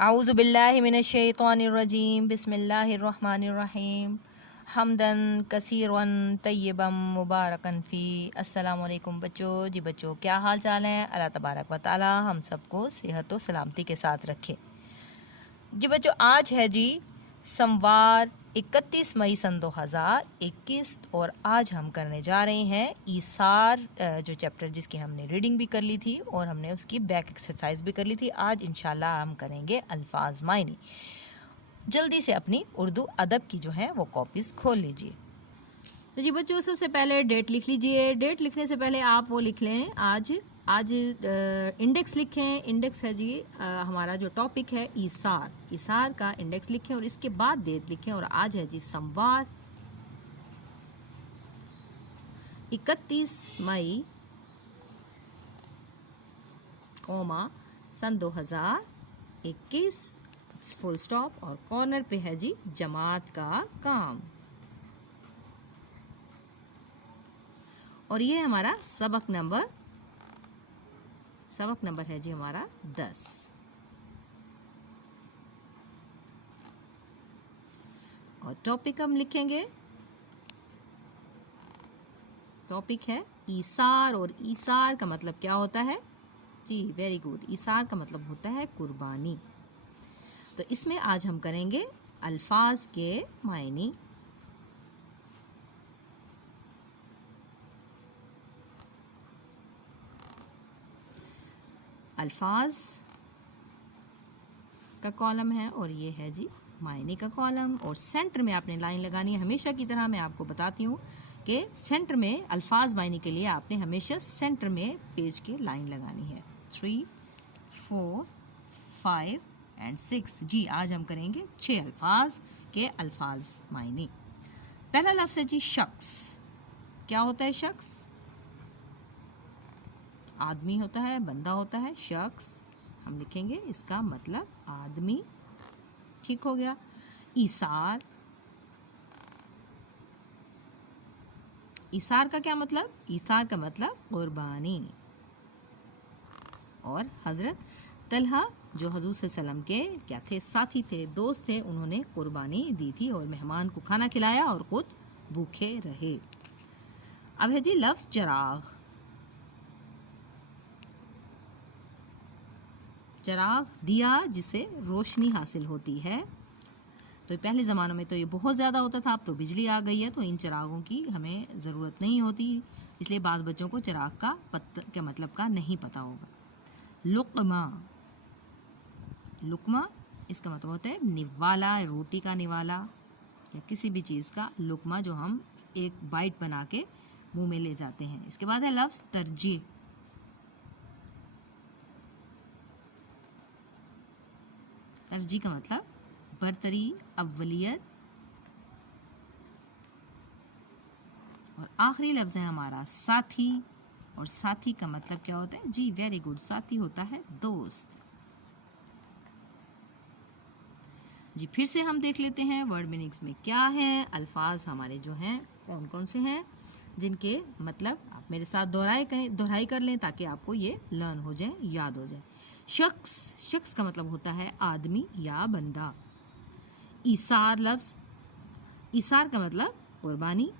आऊज़ु बिल्लाहि मिनश्शैतानिर्रजीम बिस्मिल्लाहिर्रहमानिर्रहीम हमदन कसीरन तय्यबम मुबारकन फ़ी। अस्सलामु अलैकुम बच्चों। जी बच्चों, क्या हाल चाल है? अल्लाह तबारक व तआला हम सबको सेहत व सलामती के साथ रखे। जी बच्चों, आज है जी सोमवार 31 मई सन 2021 और आज हम करने जा रहे हैं ईसार जो चैप्टर जिसकी हमने रीडिंग भी कर ली थी और हमने उसकी बैक एक्सरसाइज भी कर ली थी। आज इंशाल्लाह हम करेंगे अल्फाज मायने। जल्दी से अपनी उर्दू अदब की जो है वो कॉपीज़ खोल लीजिए। तो जी बच्चों, सबसे पहले डेट लिख लीजिए। डेट लिखने से पहले आप वो लिख लें आज आज इंडेक्स लिखें। इंडेक्स है जी हमारा जो टॉपिक है ईसार। ईसार का इंडेक्स लिखें और इसके बाद डेट लिखें। और आज है जी सोमवार 31 मई सन 2021 फुल स्टॉप और कॉर्नर पे है जी जमात का काम। और ये हमारा सबक नंबर है जी हमारा 10। और टॉपिक हम लिखेंगे। टॉपिक है ईसार। और ईसार का मतलब क्या होता है जी? Very good. ईसार का मतलब होता है कुर्बानी। तो इसमें आज हम करेंगे अल्फाज के मायने। अल्फाज का कॉलम है और ये है जी मायने का कॉलम। और सेंटर में आपने लाइन लगानी है। हमेशा की तरह मैं आपको बताती हूँ कि सेंटर में अल्फाज मायने के लिए आपने हमेशा सेंटर में पेज की लाइन लगानी है। 3, 4, 5 एंड 6। जी आज हम करेंगे 6 अल्फाज के अल्फाज मायने। पहला लफ्ज़ है जी शख्स। क्या होता है शख्स? आदमी होता है, बंदा होता है। शख्स हम लिखेंगे, इसका मतलब आदमी। ठीक हो गया। ईसार। ईसार का क्या मतलब? ईसार का मतलब कुर्बानी। और हज़रत तलहा जो हजूर सल्लल्लाहु अलैहि वसल्लम के क्या थे? साथी थे, दोस्त थे। उन्होंने कुर्बानी दी थी और मेहमान को खाना खिलाया और ख़ुद भूखे रहे। अब है जी लफ्ज़ चिराग। चिराग दिया जिसे रोशनी हासिल होती है। तो पहले ज़मानों में तो ये बहुत ज़्यादा होता था। अब तो बिजली आ गई है तो इन चिरागों की हमें ज़रूरत नहीं होती। इसलिए बाज़ बच्चों को चिराग का के मतलब का नहीं पता होगा। लुक़मा। लुक़मा इसका मतलब होता है निवाला, रोटी का निवाला या किसी भी चीज़ का लुक़मा जो हम एक बाइट बना के मुँह में ले जाते हैं। इसके बाद है लफ्ज़ तरजीह। तरजीह का मतलब बरतरी, अव्वलियत। और आखिरी लफ्ज़ है हमारा साथी। और साथी का मतलब क्या होता है जी? वेरी गुड, साथी होता है दोस्त। जी फिर से हम देख लेते हैं वर्ड मीनिंग्स में क्या है। अल्फाज हमारे जो हैं कौन कौन से हैं जिनके मतलब आप मेरे साथ दोहराई कर लें ताकि आपको ये लर्न हो जाए, याद हो जाए। शख्स। शख्स का मतलब होता है आदमी या बंदा। ईसार लफ्ज़। ईसार का मतलब कुर्बानी।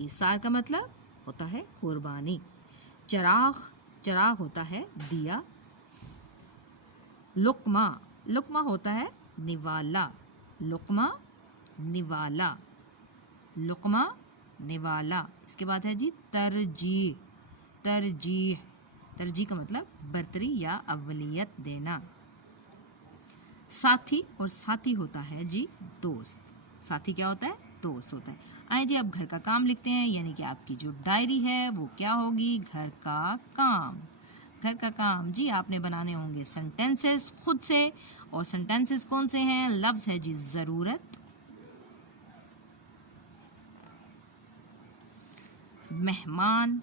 ईसार का मतलब होता है कुर्बानी। चिराग। चिराग होता है दिया। लुक़मा। लुक़मा होता है निवाला। लुक़मा निवाला। लुक़मा निवाला। इसके बाद है जी तरजीह। तरजीह। तरजीह का मतलब बरतरी या अव्वलियत देना। साथी। और साथी होता है जी दोस्त। साथी क्या होता है? दोस्त होता है। आइए जी अब घर का काम लिखते हैं। यानी कि आपकी जो डायरी है वो क्या होगी? घर का काम। घर का काम जी आपने बनाने होंगे सेंटेंसेस खुद से। और सेंटेंसेस कौन से हैं? लफ्ज़ है जी ज़रूरत, मेहमान,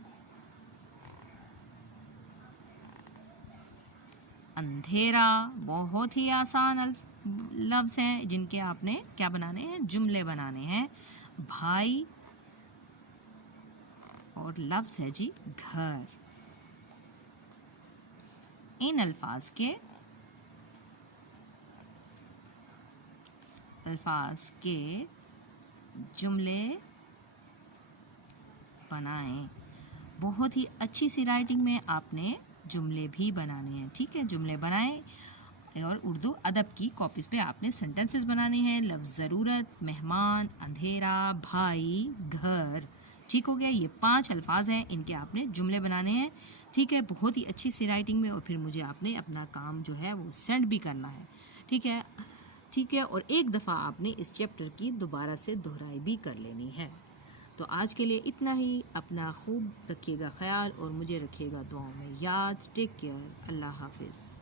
अंधेरा। बहुत ही आसान लफ्ज़ हैं जिनके आपने क्या बनाने हैं? जुमले बनाने हैं। भाई। और लफ्ज़ है जी घर। इन अल्फाज के अल्फाज के जुमले बनाएं। बहुत ही अच्छी सी राइटिंग में आपने जुमले भी बनाने हैं, ठीक है। जुमले बनाएं और उर्दू अदब की कॉपीज़ पे आपने सेंटेंसेस बनाने हैं। लफ्ज़ ज़रूरत, मेहमान, अंधेरा, भाई, घर, ठीक हो गया। ये 5 अल्फाज हैं, इनके आपने जुमले बनाने हैं, ठीक है। बहुत ही अच्छी सी राइटिंग में, और फिर मुझे आपने अपना काम जो है वो सेंड भी करना है, ठीक है, ठीक है। और एक दफ़ा आपने इस चैप्टर की दोबारा से दोहराई भी कर लेनी है। तो आज के लिए इतना ही। अपना खूब रखिएगा ख्याल और मुझे रखिएगा दुआओं में याद। Take care. अल्लाह हाफिज़।